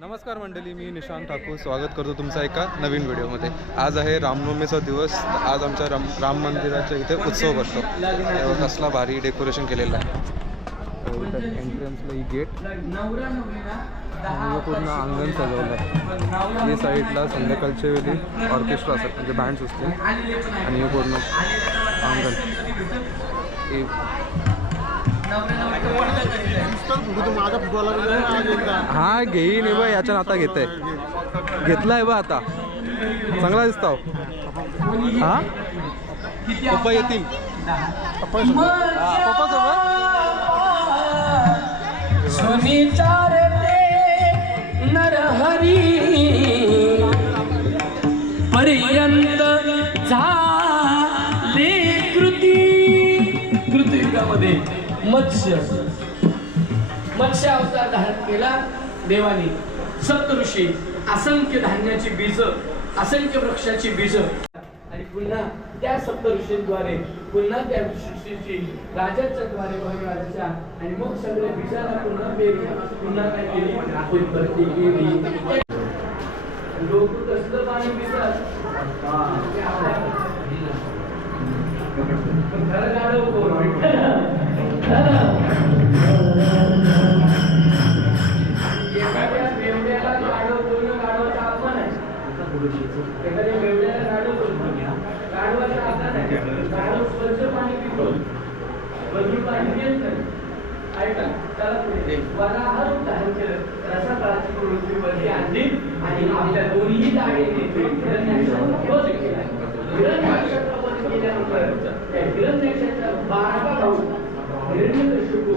नमस्कार मंडळी, मी निशांत ठाकूर स्वागत करतो तुमचा एका नवीन व्हिडिओमध्ये। आज आहे रामनवमीचा दिवस। आज आमच्या राम मंदिराच्या इथे उत्सव भरतो। तेव्हा कसला भारी डेकोरेशन केलेलं आहे। एंट्रन्सला ही गेट आणि पूर्ण अंगण सजवलं आहे। या साईडला संध्याकाळच्या वेळी ऑर्केस्ट्रा असतात, म्हणजे बँड्स असते, आणि हे पूर्ण अंगण हा घेईन बा याच्या आता घेत आहे, घेतलाय बा आता चांगला दिसतो। हा पप्पा येतील, पप्पा सोबत नरहरी पर्यंत झाले कृतीयुगामध्ये मत्स्य अवतार धारण केला देवाने। सप्तऋषी असंख्य धान्याची बीज, असंख्य वृक्षाची बीज, आणि पुन्हा त्या सप्तऋषींद्वारे पुन्हा त्या ऋषीची राजाच्या द्वारे राजाच्या, आणि मग सगळे बीजाला पुन्हा पेरली, पुन्हा काय केली उत्पत्ती केली। लोक कसलं पाणी पितात खरं गाडव कोण? एखाद्या बेवड्याला गाडव बोलणं गाडवाचा अपमान आहे। एखाद्या बेवड्याला गाडव बोलणं गाडवाचा अपमान आहे। गाडव स्वच्छ पाणी पितो, बदलून पाणी पित नाही। ऐका, त्याला पुढे वराह रूप धारण केलं, रसातळाची प्रवृत्तीवरती आणली, आणि आपल्या दोन्ही दाढेने हिरण्यकश्यप वध केला। हिरण्यकश्यप वध केल्यानंतर त्या हिरण्यकश्यपाचा 12वा भाऊ हिरण्यकशिपू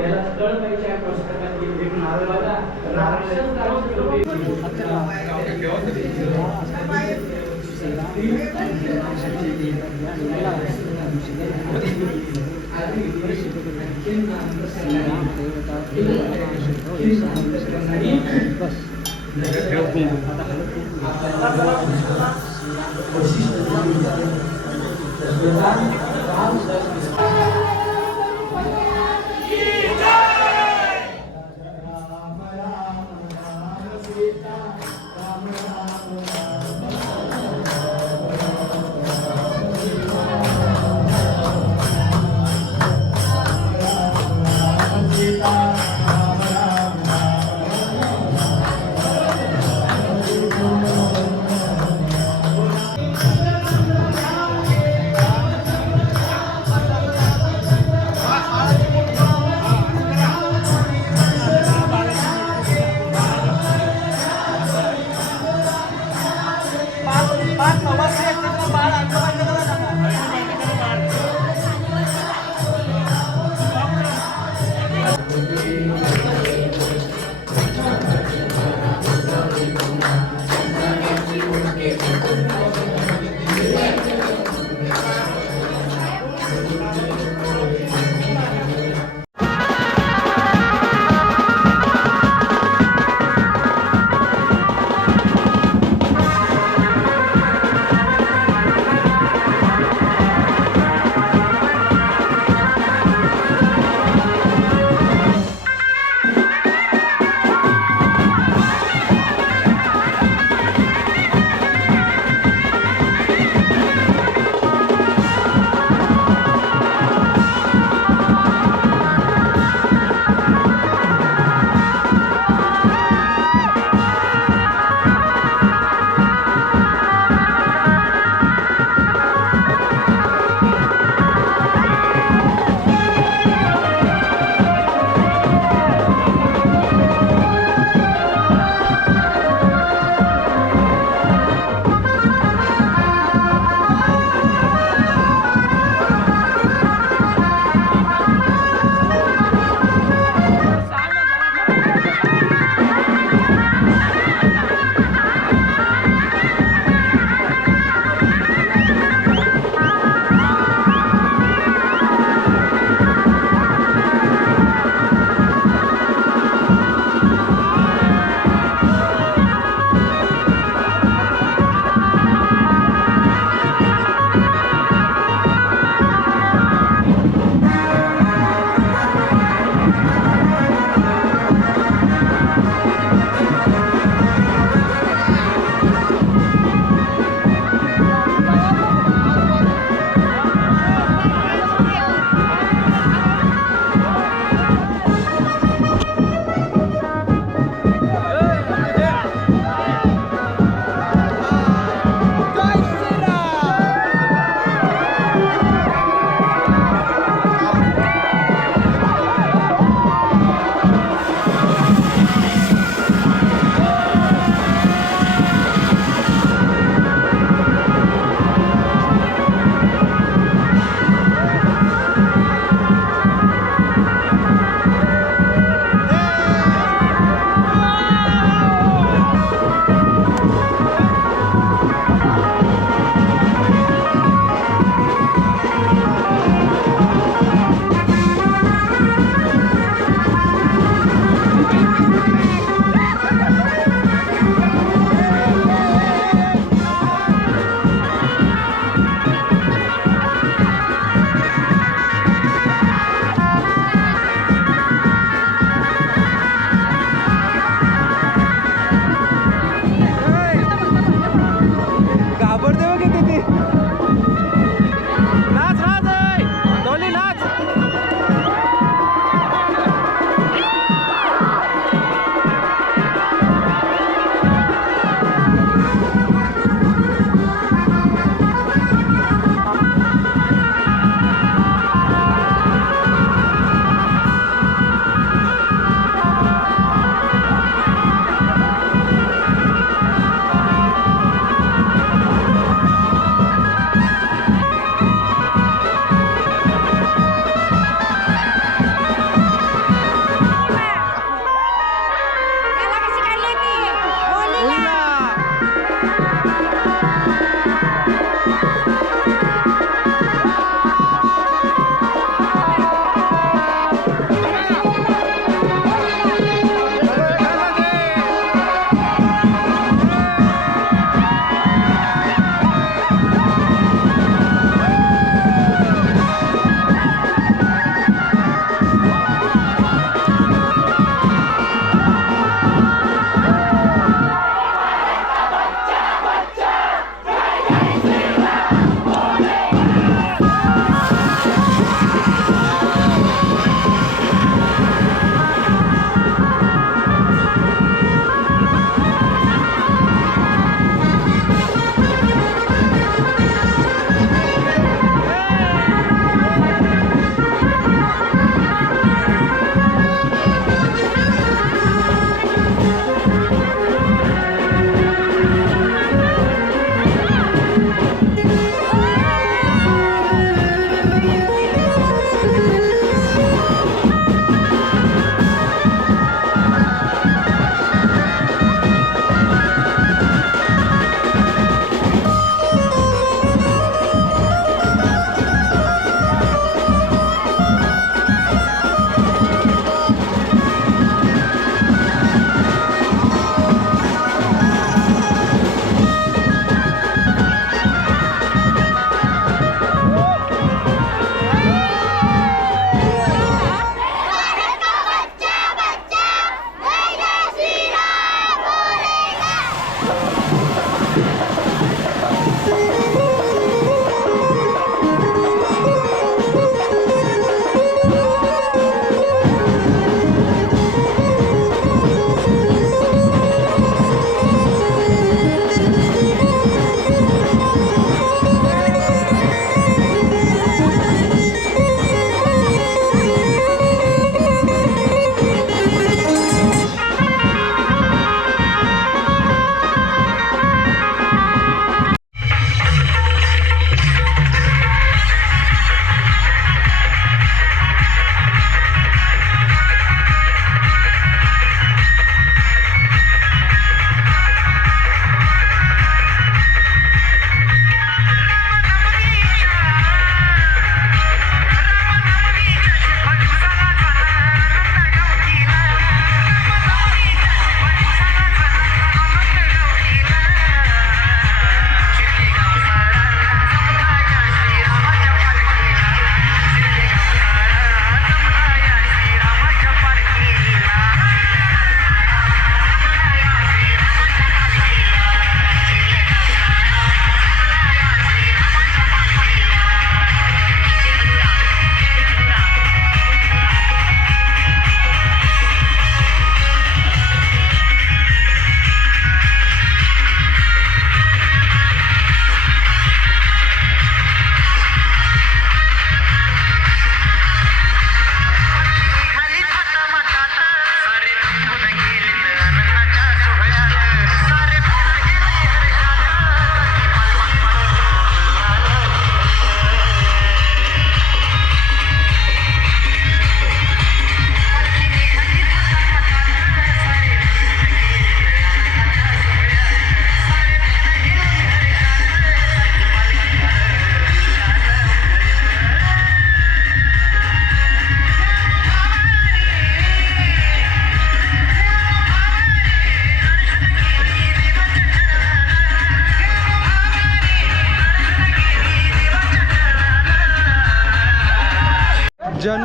याला तळपायच्या पुस्तकात एक नारळाला राक्षस दाखवतो।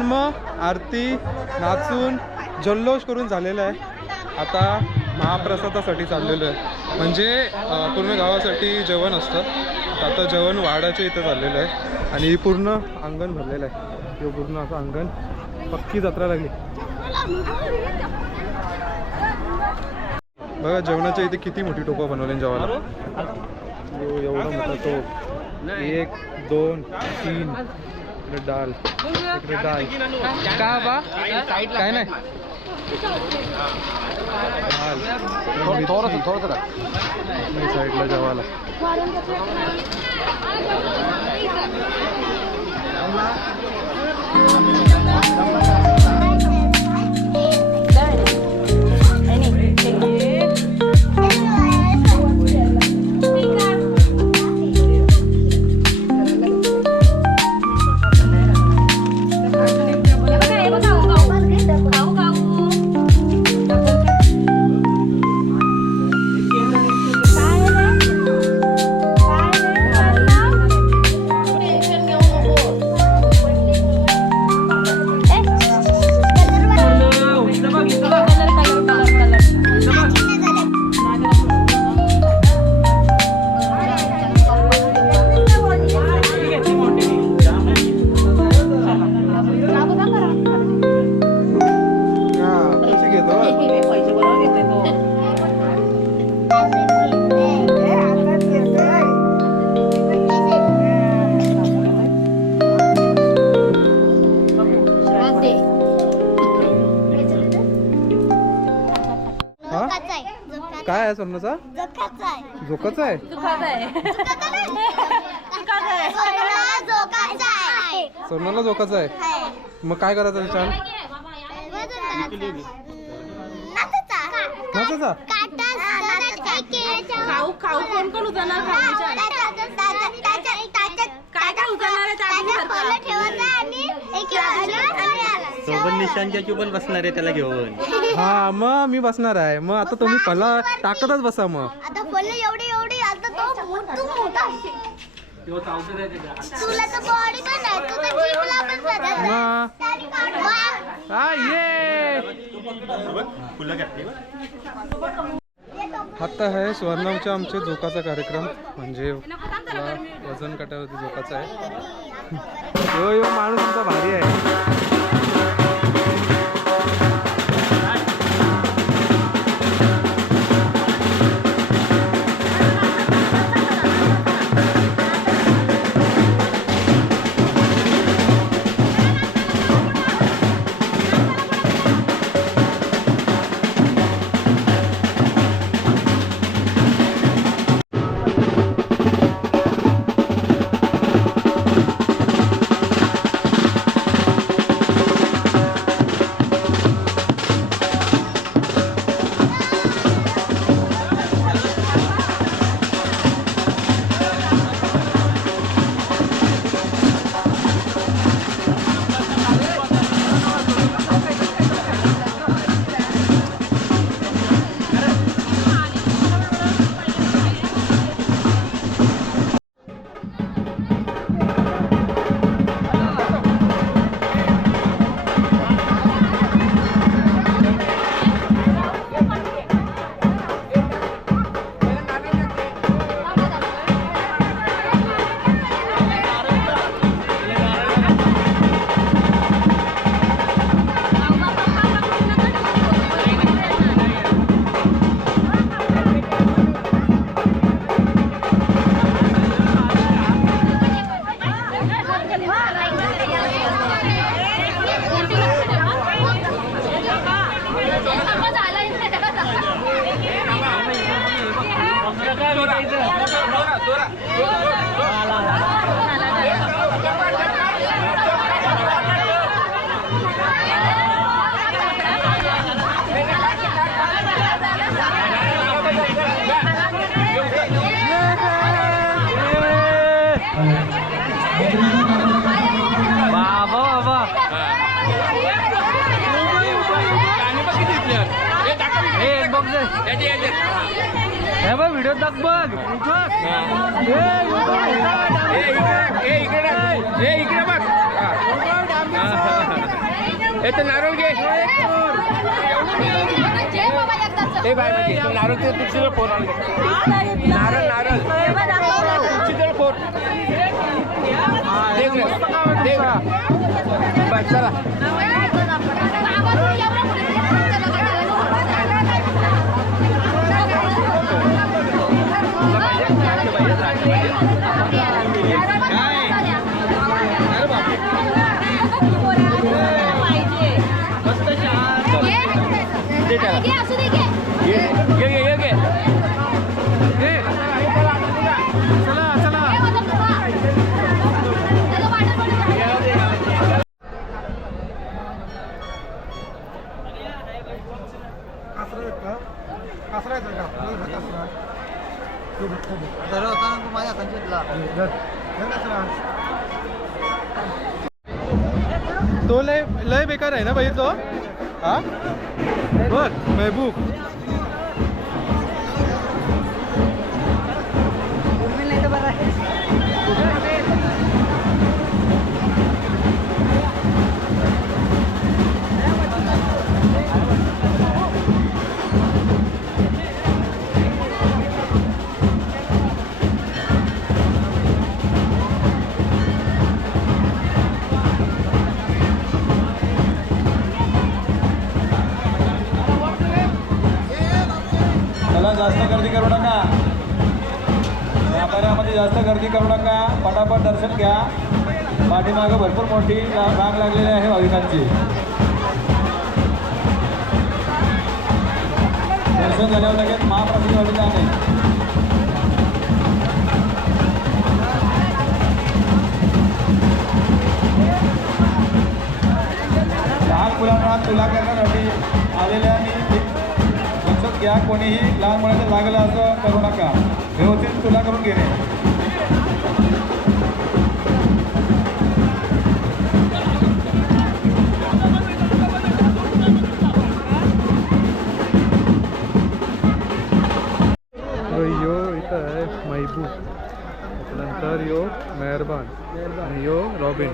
धर्म आरती नाचून जल्लोष करून झालेला आहे. आता महाप्रसादासाठी चाललेलो आहे, म्हणजे पूर्ण गावासाठी जेवण असतं. आता जेवण वाढायच्या इथं चाललेलं आहे आणि पूर्ण अंगण भरलेलं आहे. हे पूर्ण असं अंगण पक्की जत्रा लागली. बघा जेवणाच्या इथे किती मोठी टोपं बनवली जेवायला. एवढा मोठा टोप, 1 2 3 इकडे डाल, इकडे डाल. का बा काय नाही थोडं साईडला जेवायला. काय आहे सोन्याचा? झोकाचा आहे. सोन्याला झोकाचा आहे. मग काय करायचं त्याच्यानं? नाचायचा? निशांच्या पण बसणार आहे त्याला घेऊन. हा मग मी बसणार आहे. मग आता तुम्ही पहिला टाकतच बसा. मग आता फुलं एवढी एवढी आता तो मोठा तुला तर बॉडी पण आहे, तू तर जिमला पण जात हा ये. आता आहे स्वर्णमच्या आमचे झोकाचा कार्यक्रम, म्हणजे वजन काट्यावरती झोकाचा आहे. यो माणूस तुमचा भारी आहे. व्हिडिओ दाख बघ इकडे बघ नारळ घे हे बाय म्हणजे नारळ ते तुझं फोन नारळ नारळ तुझं फोन देख बस चला तो लय लय बेकार आहे ना बाई तो हा बर महबूब जास्त गर्दी करू नका व्यापाऱ्यामध्ये जास्त गर्दी करू नका पटापट दर्शन घ्या पाठीमागं भरपूर मोठी रांग लागलेली आहे भाविकांची दर्शन झाल्यावर लगेच महाप्रसाद जाणे लहान मुलांना तुला करण्यासाठी आलेल्या लक्षात घ्या कोणीही लहान मुलांना लागलं असं करू नका व्यवस्थित तुला करून घेणे यो इथं आहे महबूब नंतर यो मेहरबान आणि यो रॉबिन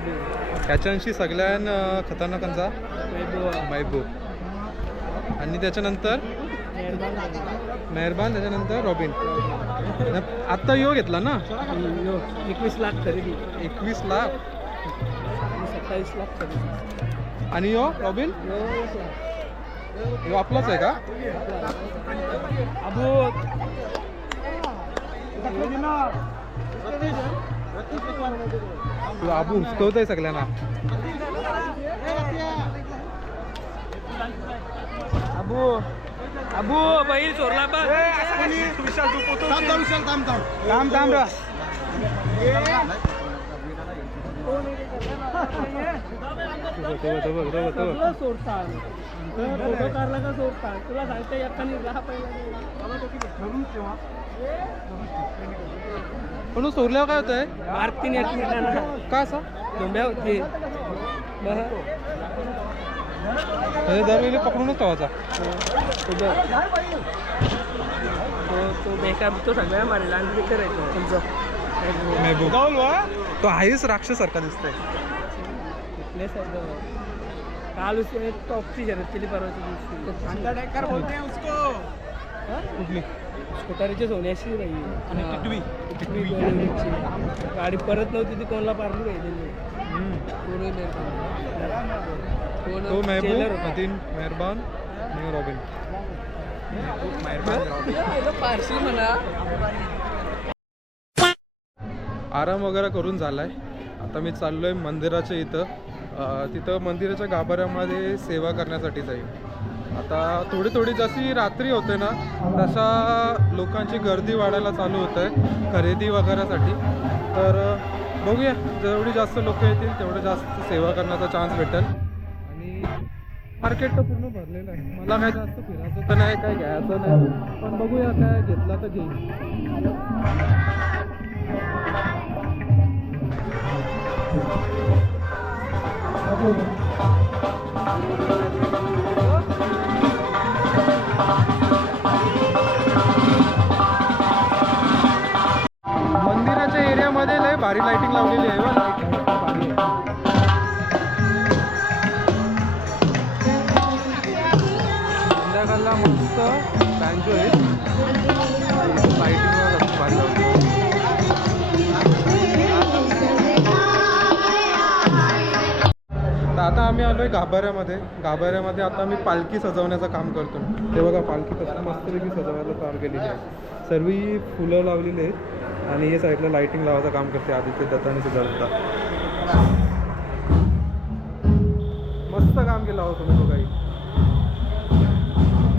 ह्याच्याशी सगळ्यां खतरनाकांचा महबूब आणि त्याच्यानंतर मेहरबान त्याच्यानंतर रॉबिन आत्ता यो घेतला ना 21 लाख खरेदी 21 लाख 27 लाख खरेदी आणि यो रॉबिन यो आपलाच आहे का आबू हुसकवत आहे सगळ्यांना अबू बैल चोरला बघ सोडता फोटो काढला का सोडता तुला सांगता एकाने पण सोडल्यावर काय होतंय मारतीन एकमेकांना का असं धोंड्या होते दरवेळी पकडूनच ठेवायचा तो बेकार तो सगळ्या मारेल आणि ते करायचं तो आहेच राक्षसारखा दिसतोय काल उसने टॉपची शर्यत केली परवाच्या कुठली स्कुटारीची सोन्याची बाई गाडी परत नव्हती ती कोणाला पारली पाहिजे तो महबूब मतीन मेहरबान आणि रॉबिन पार्सल म्हणा आराम वगैरे करून झालाय आता मी चाललोय मंदिराच्या इथं तिथं मंदिराच्या गाभाऱ्यामध्ये सेवा करण्यासाठी जाईल आता थोडी जशी रात्री होते ना तशा लोकांची गर्दी वाढायला चालू होत आहे खरेदी वगैरेसाठी तर बघूया जेवढी जास्त लोक येतील तेवढं जास्त सेवा करण्याचा चान्स भेटेल आणि मार्केट तर पूर्ण भरलेलं आहे मला काय जास्त फिरायचं तर नाही काय घ्यायचं नाही पण बघूया काय घेतला तर घेईल मंदिराच्या एरियामध्ये लय भारी लाइटिंग लावलेली आहे साईडला मस्त बँजो आहे. लाईटिंग भारी लावली. तर आता आम्ही आलोय गाभाऱ्यामध्ये. गाभाऱ्यामध्ये आता मी पालखी सजवण्याचं काम करतो. ते बघा पालखी कसं मस्तपैकी सजवायला तयार केलेली आहे. सर्व फुलं लावलेली आहेत आणि हे साईडला लाईटिंग लावायचं काम करते आदित्य दत्त आणि सिद्धार्थ. मस्त काम केलं हो तुम्ही दोघाही.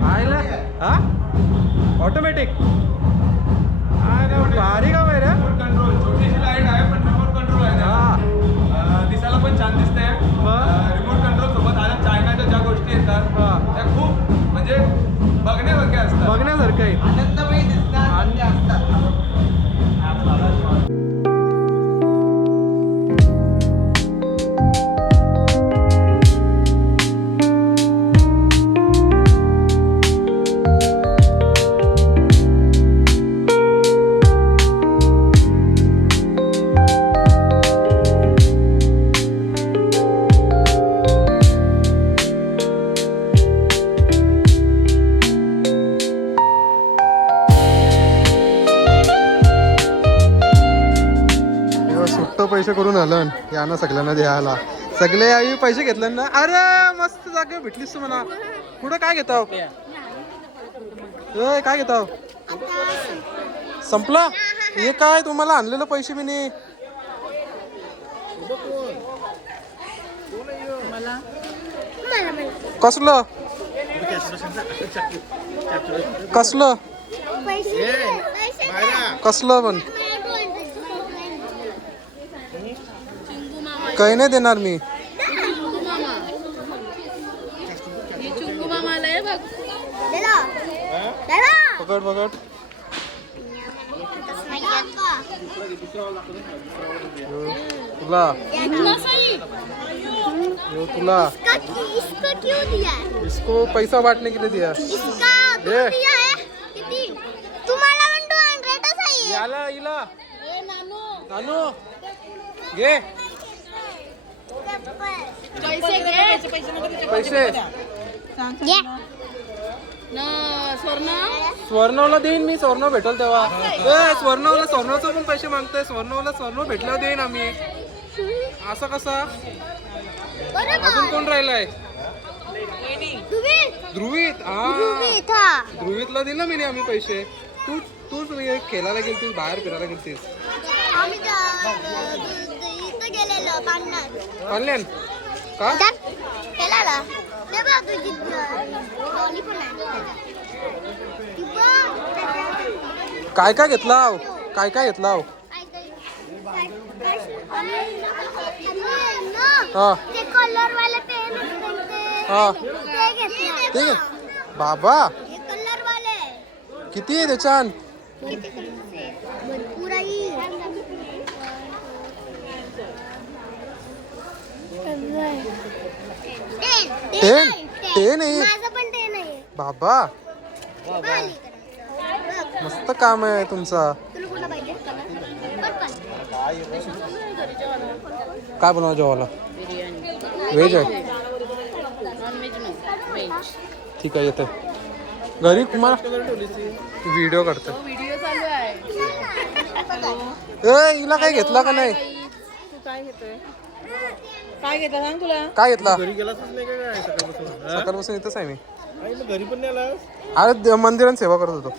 आयला हा ऑटोमॅटिक भारी काम आहे रे. कंट्रोल छोटीशी लाईट आहे पण रिमोट कंट्रोल आहे. हा दिसायला पण छान दिसते. रिमोट कंट्रोल सोबत आता चायनाच्या ज्या गोष्टी येतात त्या खूप म्हणजे बघण्यासारख्या असतात. बघण्यासारखं आहे. आनंदमयी दिसतात आणि असतात. पैसे करून आलं यांना सगळ्यांना द्यायला. सगळे आई पैसे घेतले ना. अरे मस्त जागे भेटलीस तू म्हणा. पुढं काय घेताव काय घेताव संपला. हे काय तुम्हाला आणलेलं पैसे मी नाही. कसलं कसलं कसलं पण काही नाही देणार मी. पकड पकड. तुला तुला इसको पैसा बांटने के लिए दिया. तुम्हाला पण 200च आहे. याला इला नानू घे पैसे. स्वर्णवला देईन मी. स्वर्ण भेटल तेव्हा. स्वर्णवचं पण पैसे मागतोय. स्वर्ण भेटल्यावर देईन आम्ही. असं कसा. अजून कोण राहिलाय. ध्रुवीत. हा ध्रुवीतला दिलं मी आम्ही पैसे. तूच खेळायला गेलतीस बाहेर फिरायला गेलतीस. कल्याण का काय काय घेतला. काय काय घेतला. हा हा ठीक आहे बाबा. किती आहे त्याच्यान. टेन आहे बाबा. मस्त काम आहे तुमचा. काय बनवा जेवायला. व्हेज आहे. ठीक आहे येतं घरी. तुम्हाला व्हिडिओ करतो. हिला काय घेतला का नाही. काय घेतला सांग तुला. काय घेतला. घरी गेलाच नाही का काय सकाळपासून. सकाळपासून इथंच आहे मी. घरी पण नाही आलास. अरे मंदिरात सेवा करत होतो.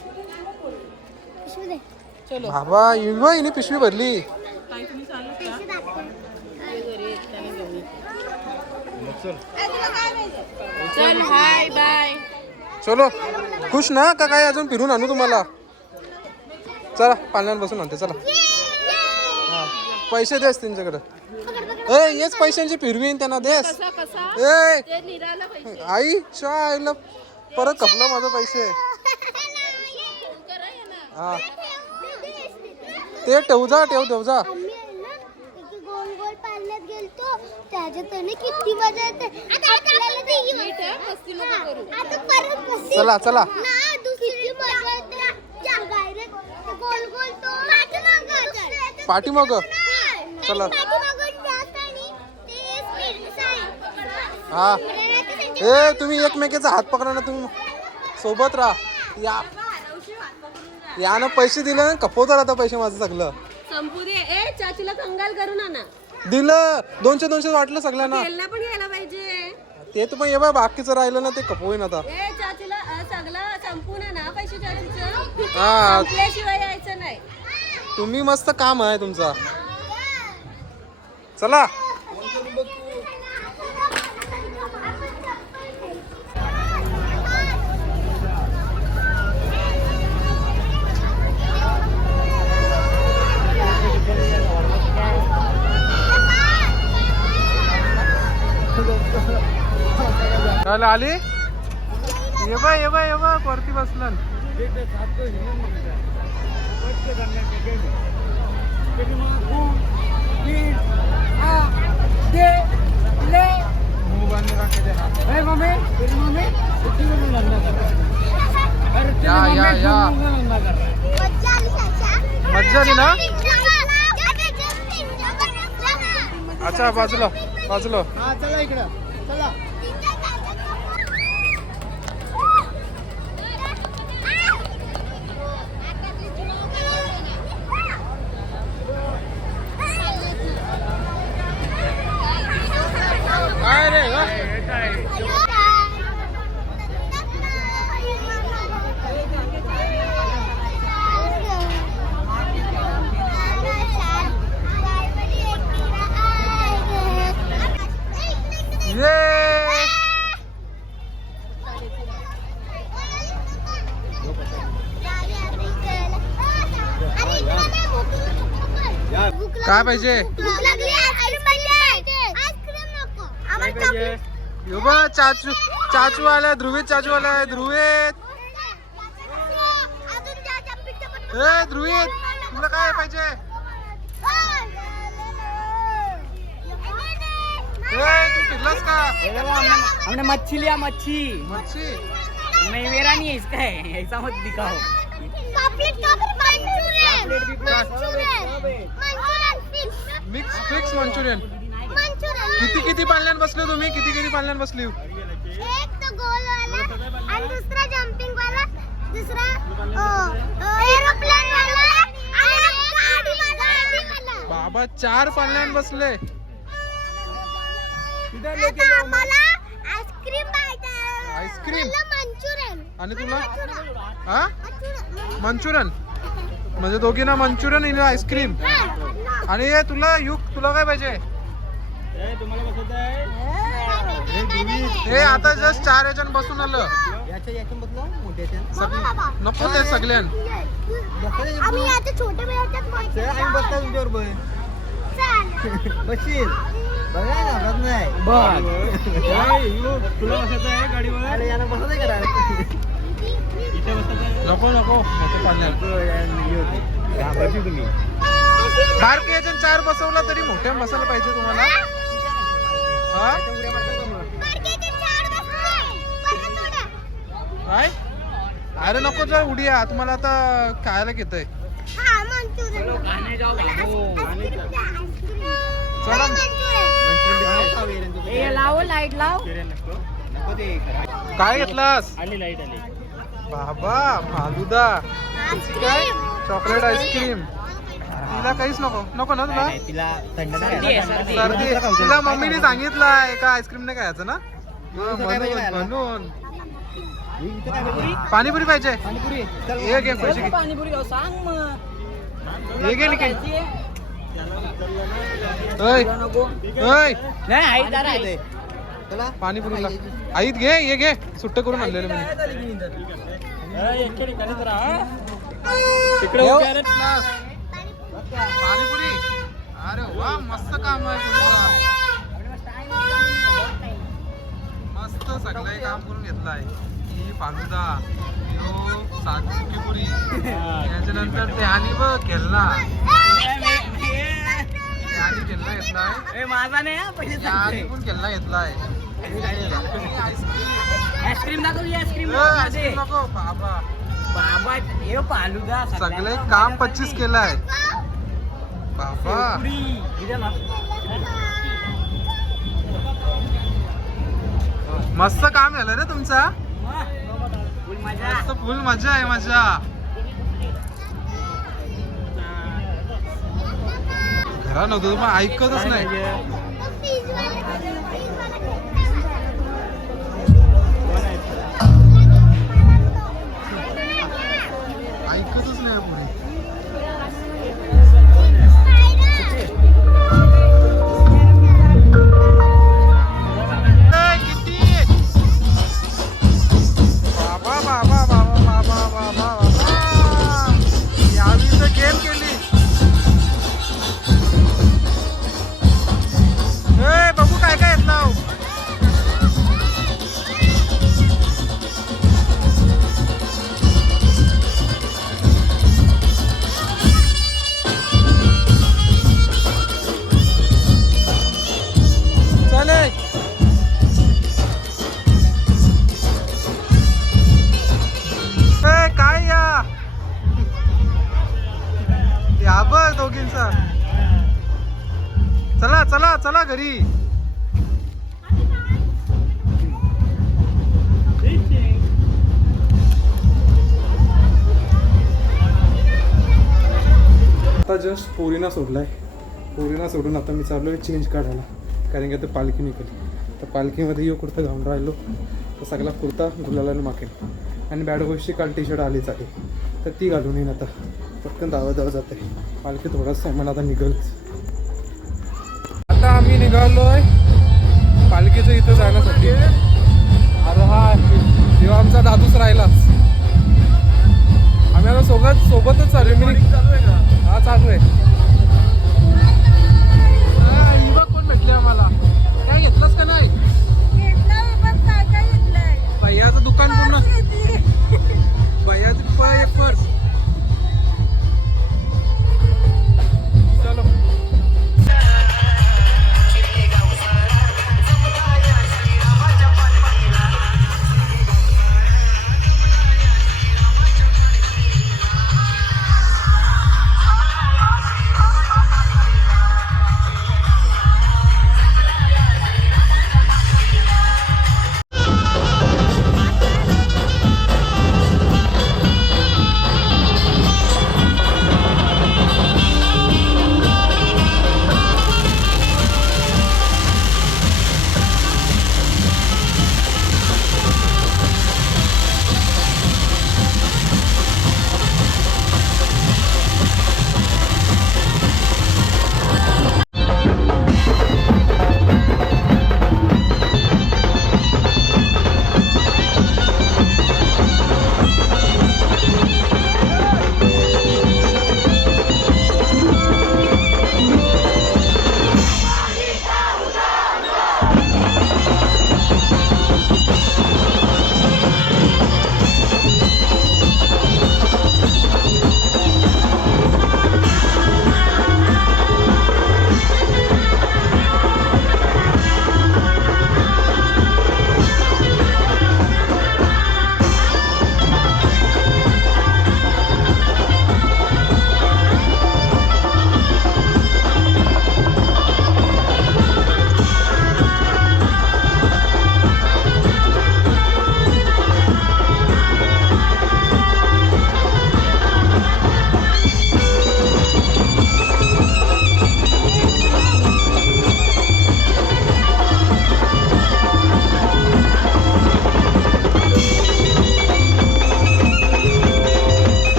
बाबा हिने पिशवी भरली. चल हाय बाय. चलो खुश ना का काय. अजून फिरून आणू तुम्हाला. चला पाण्यात बसून आणते. चला पैसे देस त्यांच्याकडे. हेच पैशांची फिरवीन त्यांना देस. आई आईला परत खपलं माझं पैसे. हा ते ठेव जा. गोल गोल पाण्यात गेलतो त्याच्यात किती मजा येते. चला चला पाठीमाग. चला हा तुम्ही एकमेकाचा हात पकडा ना. तुम्ही सोबत राहा. यानं पैसे दिले ना, कपवतात आता पैसे माझं सगळं. संपू दे. ए चाचीला कंगाल करू ना. दिलं 200 वाटलं सगळ्यांना. खेळणं पण घ्यायला पाहिजे. ते तर पण ये बाय बाकीचं राहिलं ना ते कपवईन आता. ए चाचीला सगळं संपू ना पैसे चाचीचं. हा. संपल्याशिवाय यायचं नाही. तुम्ही मस्त काम आहे तुमचा. चला चालेल आली. ये बाय वरती बसला. या मज्जा आली ना. अच्छा बाजूला चला इकडं चला. काय रे काय पाहिजे. यो बा चाचू आलाय. ध्रुवीत चाचू आलाय. ध्रुवीत तुला काय पाहिजे. तू फिरलास का. हमने मच्छी लिया. मच्छी मच्छी मेरा नहीं है इसका है. ऐसा मत दिखाओ. Fix Manchurian. किती पाळण्यात बसले तुम्ही. किती पाळण्यात बसली. एक तो गोल वाला आणि दुसरा जंपिंग वाला, दुसरा एरोप्लेन वाला आणि गाडी वाला. बाबा 4 पाळण्यात बसले. आम्हाला आईस्क्रीम पाहिजे. Ice cream Manchurian. आणि तुला हा मंचुरियन. म्हणजे दोघींना मंचुरियन आणि आईस्क्रीम. आणि तुला काय पाहिजे. हे आता जस्ट 4 याच्यान बसून आलं. नको ते सगळ्यान. आम्ही आता छोटे बेटात बशील बघा ना बघ नाही. तुला बसायचं आहे गाडीवर. अरे याला बसत आहे करा. नको घाबरती तुम्ही. बारके याच्यान 4 बसवला तरी मोठ्या बसायला पाहिजे तुम्हाला. हा काय. अरे नको जा उड्या. तुम्हाला आता खायला घेतय. चला लाव लाईट लाव. काय घेतलास. आली लाईट आली. बाबा फालुदा. काय चॉकलेट आईस्क्रीम. तिला काहीच नको ना तुला. तिला थंड सर्दी. तिला मम्मीने सांगितलं एका आईस्क्रीम नाही खायचं ना. म्हणून पाणीपुरी पाहिजे. हे घे पैसे घे. पाणीपुरी खाऊ सांग मग. हे घे निघे. नाही पाणीपुरीला आईत घे. हे घे सुट्ट करून आणलेलं मी. पाणीपुरी. अरे वा मस्त काम आहे तुमचं. मस्त सगळं काम करून घेतलंय. ही फालुदा, सुकीपुरी, त्याच्यानंतर ते आणि बघ केला. घेतलाय. माझा नाही पहिले पण केला घेतलाय. आईस्क्रीम दाखवली. आईस्क्रीम नको बाबा. बाबा हे फालुदा सगळे काम 25 केलाय बाबा. मस्त काम झालं रे तुमचा. मस्त फुल मजा आहे मजा. घरा नव्हतं तू पण ऐकतच नाही. ऐकतच नाही पुढे. गेम केली. बघू काय काय येत नाव. चले काय या बघ दोघींचा. चला चला चला घरी. आता जस्ट पोरीना सोडलाय. पोरीना सोडून आता मी चाललो आहे चेंज काढायला, कारण की आता पालखी निघाली. तर पालखीमध्ये यो कुर्ता घालून राहिलो तर सगळा कुर्ता गुलालाने मागेल. आणि बॅड बॉयची काल टी शर्ट आलीच आहे तर ती घालून येईन. आता पटकन धावत जाते. पालखी थोडासा मला आता निघल. आता आम्ही निघालोय पालखीचं इथं जाण्यासाठी. अरे हा जेव्हा आमचा दादूच राहिलाच. आम्ही आता सोबतच चालू. मी हा चालू आहे. ही बघ कोण भेटले आम्हाला. काय घेतलंस का नाही. भैयाचं दुकान पूर्ण. भैयाची पर्स. चलो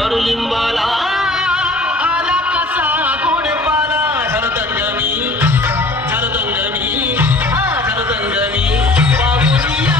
कडुलिंबाला आला कसा गोड पाला हरदंगमी हरदंगमी बाबुनिया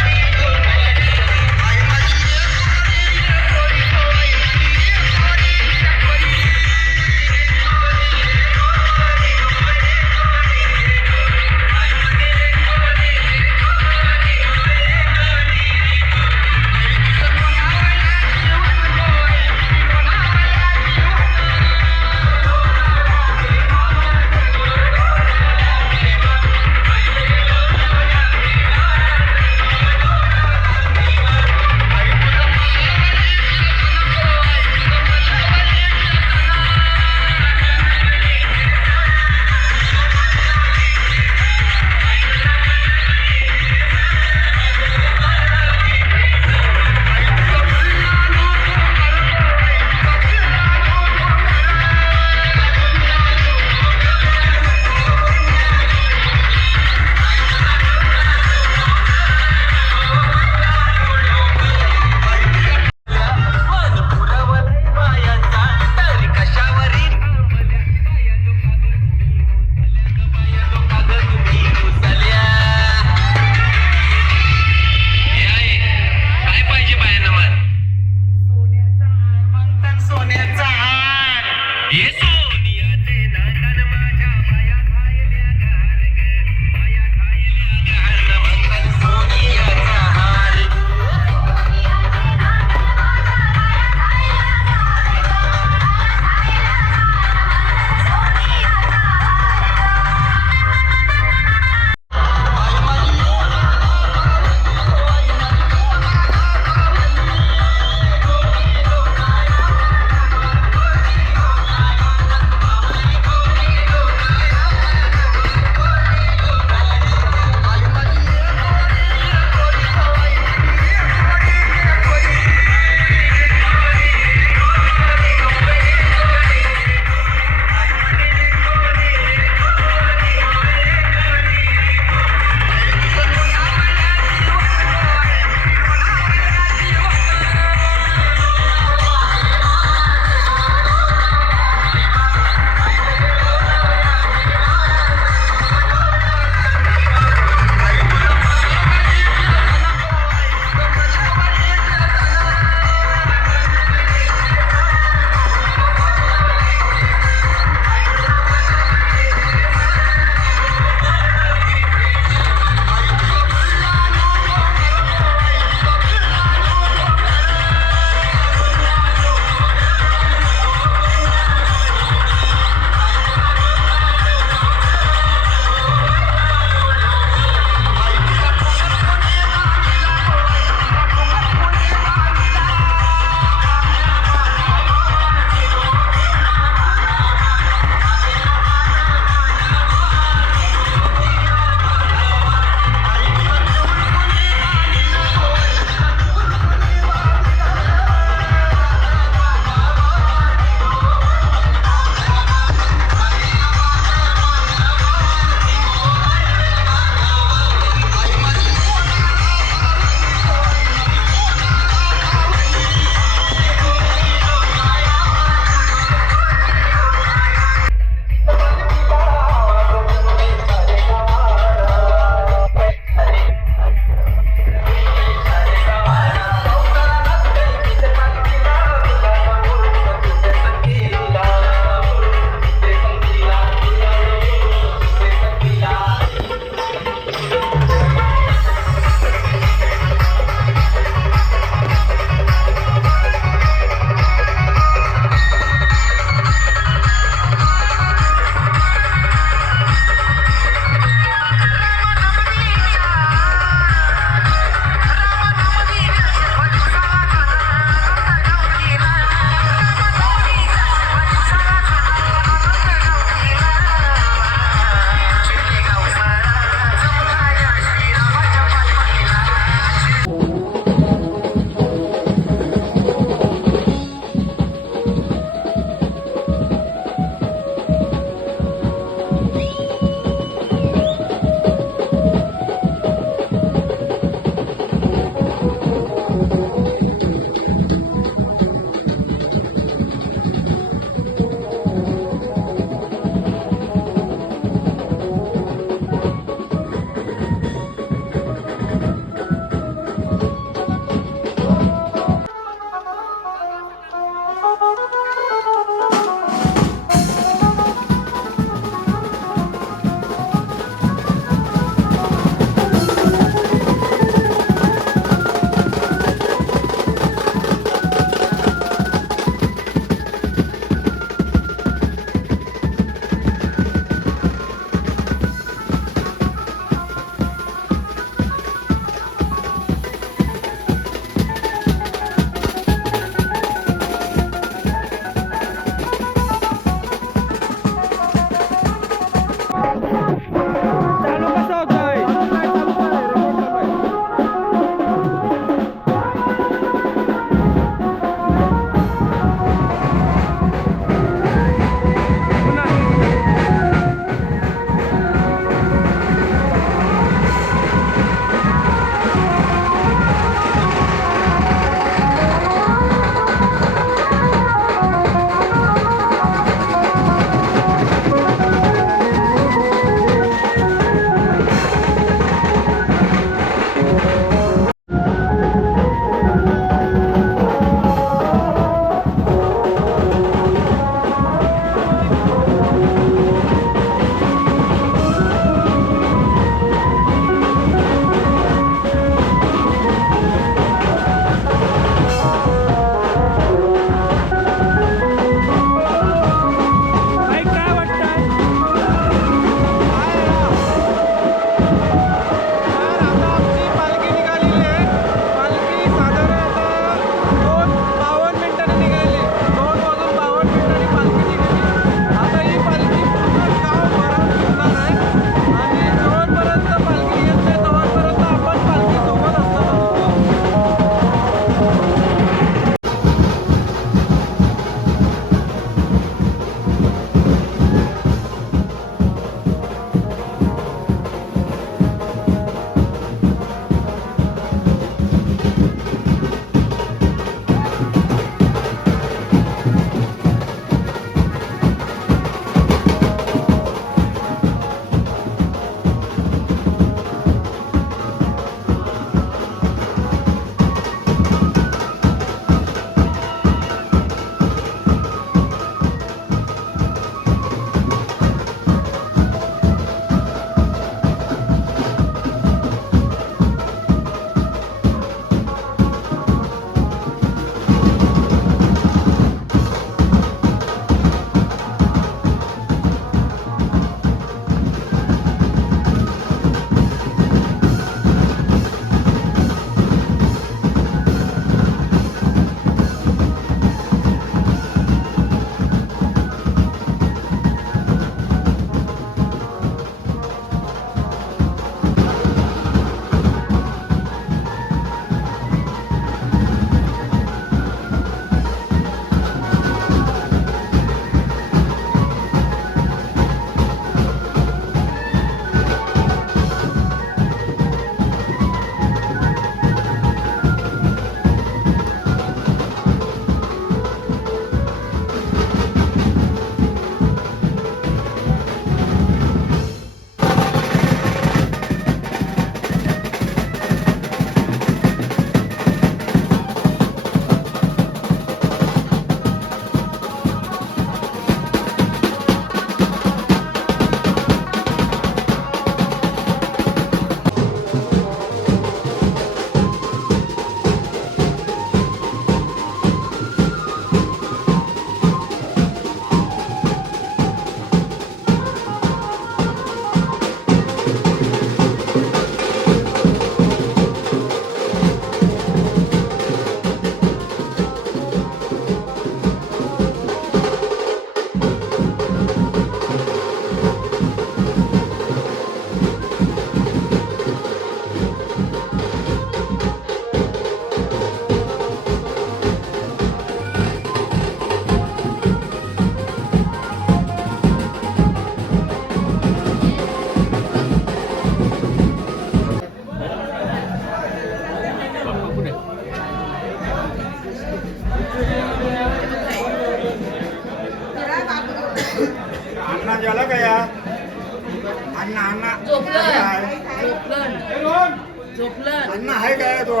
अण्णा आहे काय तो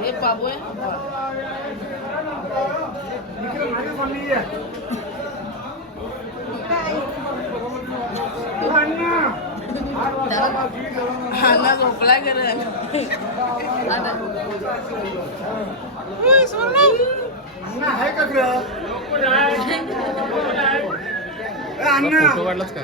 हे बाबू अण्णा झोपला कर अण्णा आहे का अण्णा फोटो काढलाच का